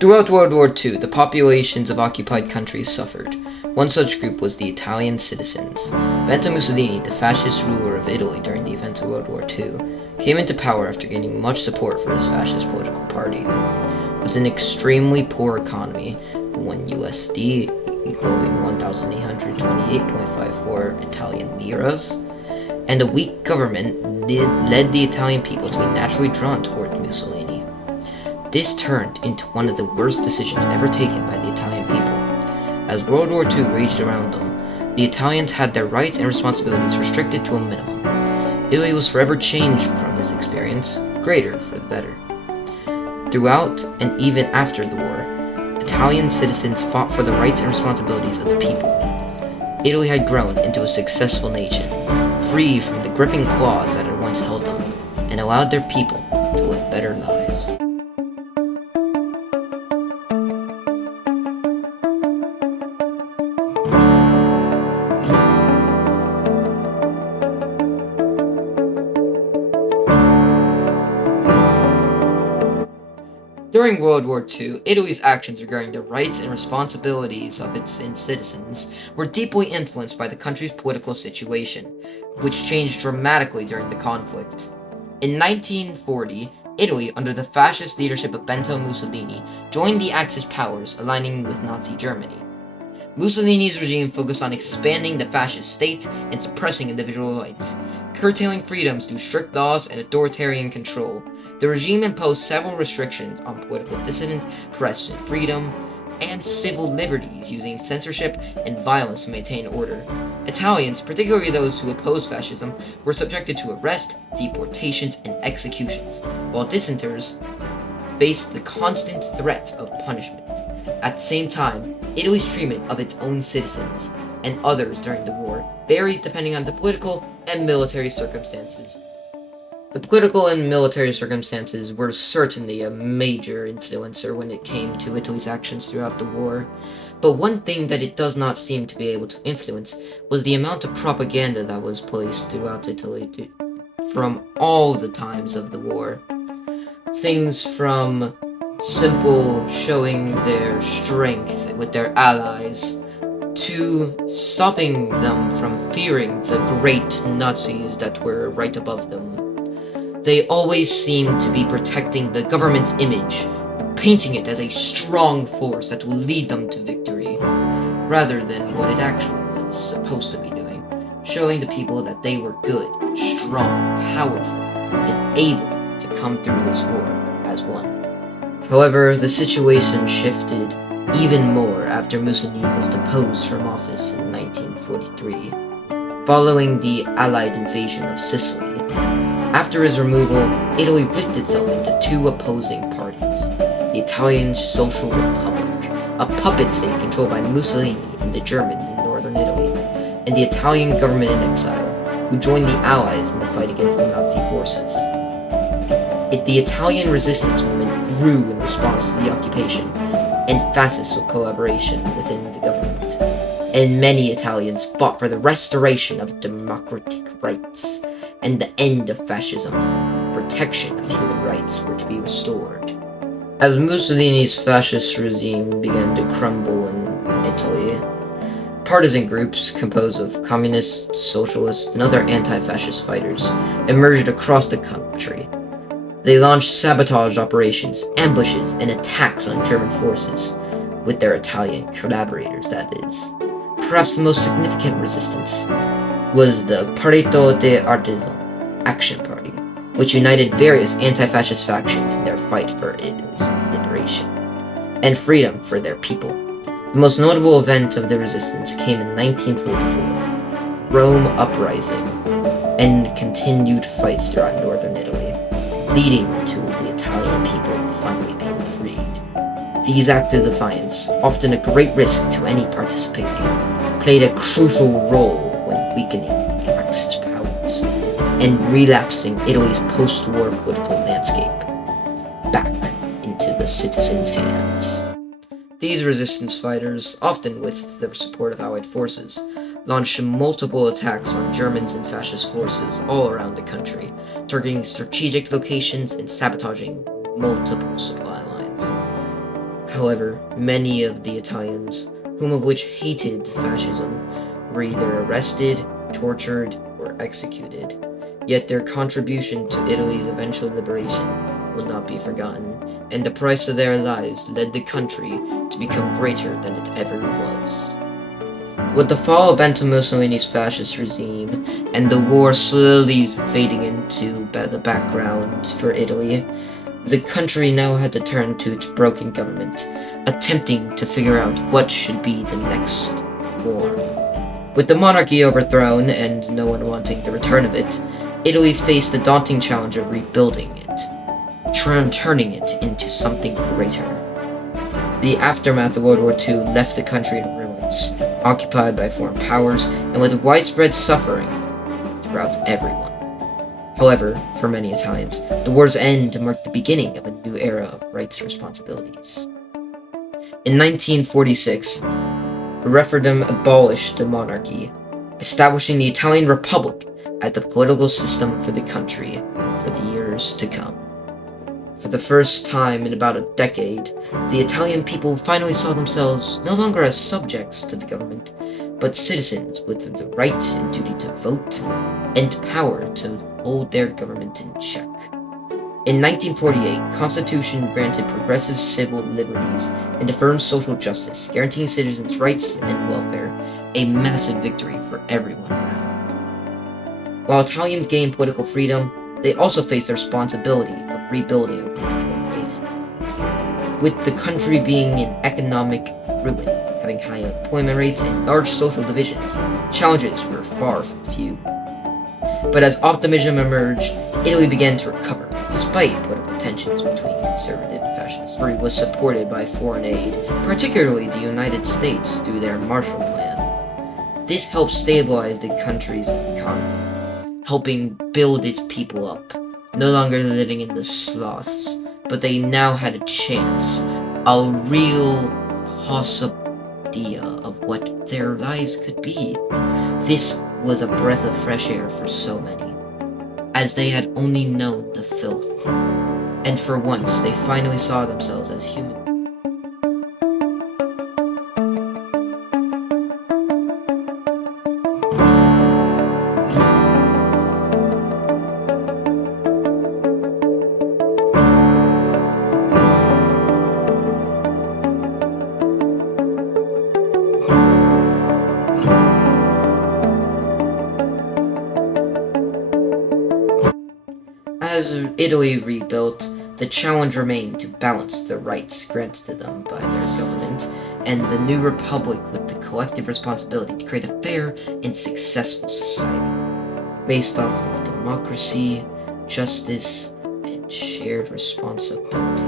Throughout World War II, the populations of occupied countries suffered. One such group was the Italian citizens. Benito Mussolini, the fascist ruler of Italy during the events of World War II, came into power after gaining much support for his fascist political party. With an extremely poor economy, $1 equaling 1,828.54 Italian liras, and a weak government led the Italian people to be naturally drawn toward Mussolini. This turned into one of the worst decisions ever taken by the Italian people. As World War II raged around them, the Italians had their rights and responsibilities restricted to a minimum. Italy was forever changed from this experience, greater for the better. Throughout and even after the war, Italian citizens fought for the rights and responsibilities of the people. Italy had grown into a successful nation, free from the gripping claws that had once held them, and allowed their people to live better lives. During World War II, Italy's actions regarding the rights and responsibilities of its citizens were deeply influenced by the country's political situation, which changed dramatically during the conflict. In 1940, Italy, under the fascist leadership of Benito Mussolini, joined the Axis powers, aligning with Nazi Germany. Mussolini's regime focused on expanding the fascist state and suppressing individual rights, curtailing freedoms through strict laws and authoritarian control. The regime imposed several restrictions on political dissident, press freedom, and civil liberties, using censorship and violence to maintain order. Italians, particularly those who opposed fascism, were subjected to arrest, deportations, and executions, while dissenters faced the constant threat of punishment. At the same time, Italy's treatment of its own citizens and others during the war varied depending on the political and military circumstances. The political and military circumstances were certainly a major influencer when it came to Italy's actions throughout the war, but one thing that it does not seem to be able to influence was the amount of propaganda that was placed throughout Italy from all the times of the war. Things from simple showing their strength with their allies, to stopping them from fearing the great Nazis that were right above them. They always seemed to be protecting the government's image, painting it as a strong force that will lead them to victory, rather than what it actually was supposed to be doing, showing the people that they were good, strong, powerful, and able to come through this war as one. However, the situation shifted even more after Mussolini was deposed from office in 1943, following the Allied invasion of Sicily. After his removal, Italy ripped itself into two opposing parties: the Italian Social Republic, a puppet state controlled by Mussolini and the Germans in northern Italy, and the Italian government in exile, who joined the Allies in the fight against the Nazi forces. The Italian resistance movement grew in response to the occupation and fascist collaboration within the government, and many Italians fought for the restoration of democratic rights and the end of fascism. Protection of human rights were to be restored. As Mussolini's fascist regime began to crumble in Italy, partisan groups composed of communists, socialists, and other anti-fascist fighters emerged across the country. They launched sabotage operations, ambushes, and attacks on German forces, with their Italian collaborators, that is. Perhaps the most significant resistance was the Partito de Artisan Action Party, which united various anti-fascist factions in their fight for Italy's liberation and freedom for their people. The most notable event of the resistance came in 1944, Rome Uprising, and continued fights throughout northern Italy, leading to the Italian people finally being freed. These acts of defiance, often a great risk to any participating, played a crucial role when weakening the Axis powers and relapsing Italy's post-war political landscape back into the citizens' hands. These resistance fighters, often with the support of Allied forces, launched multiple attacks on Germans and fascist forces all around the country, targeting strategic locations and sabotaging multiple supply lines. However, many of the Italians, whom of which hated fascism, were either arrested, tortured, or executed. Yet their contribution to Italy's eventual liberation will not be forgotten, and the price of their lives led the country to become greater than it ever was. With the fall of Benito Mussolini's fascist regime, and the war slowly fading into the background for Italy, the country now had to turn to its broken government, attempting to figure out what should be the next war. With the monarchy overthrown and no one wanting the return of it, Italy faced the daunting challenge of rebuilding it, turning it into something greater. The aftermath of World War II left the country in ruins, occupied by foreign powers, and with widespread suffering throughout everyone. However, for many Italians, the war's end marked the beginning of a new era of rights and responsibilities. In 1946, a referendum abolished the monarchy, establishing the Italian Republic as the political system for the country for the years to come. For the first time in about a decade, the Italian people finally saw themselves no longer as subjects to the government, but citizens with the right and duty to vote and power to hold their government in check. In 1948, Constitution granted progressive civil liberties and affirmed social justice, guaranteeing citizens' rights and welfare, a massive victory for everyone around. While Italians gained political freedom, they also faced the responsibility of rebuilding a national faith. With the country being in economic ruin, having high unemployment rates and large social divisions, challenges were far from few. But as optimism emerged, Italy began to recover, despite political tensions between conservative and fascists. Italy was supported by foreign aid, particularly the United States through their Marshall Plan. This helped stabilize the country's economy, helping build its people up, no longer living in the sloths, but they now had a chance, a real possible idea of what their lives could be. This was a breath of fresh air for so many, as they had only known the filth, and for once they finally saw themselves as human. As Italy rebuilt, the challenge remained to balance the rights granted to them by their government and the new republic with the collective responsibility to create a fair and successful society, based off of democracy, justice, and shared responsibility.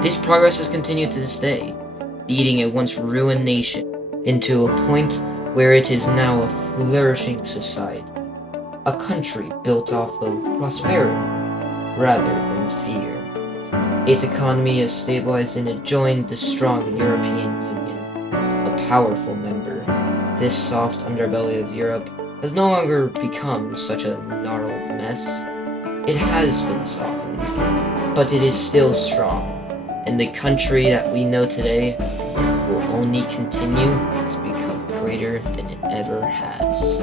This progress has continued to this day, leading a once ruined nation into a point where it is now a flourishing society. A country built off of prosperity rather than fear. Its economy has stabilized and it joined the strong European Union, a powerful member. This soft underbelly of Europe has no longer become such a gnarled mess. It has been softened, but it is still strong, and the country that we know today will only continue to become greater than it ever has.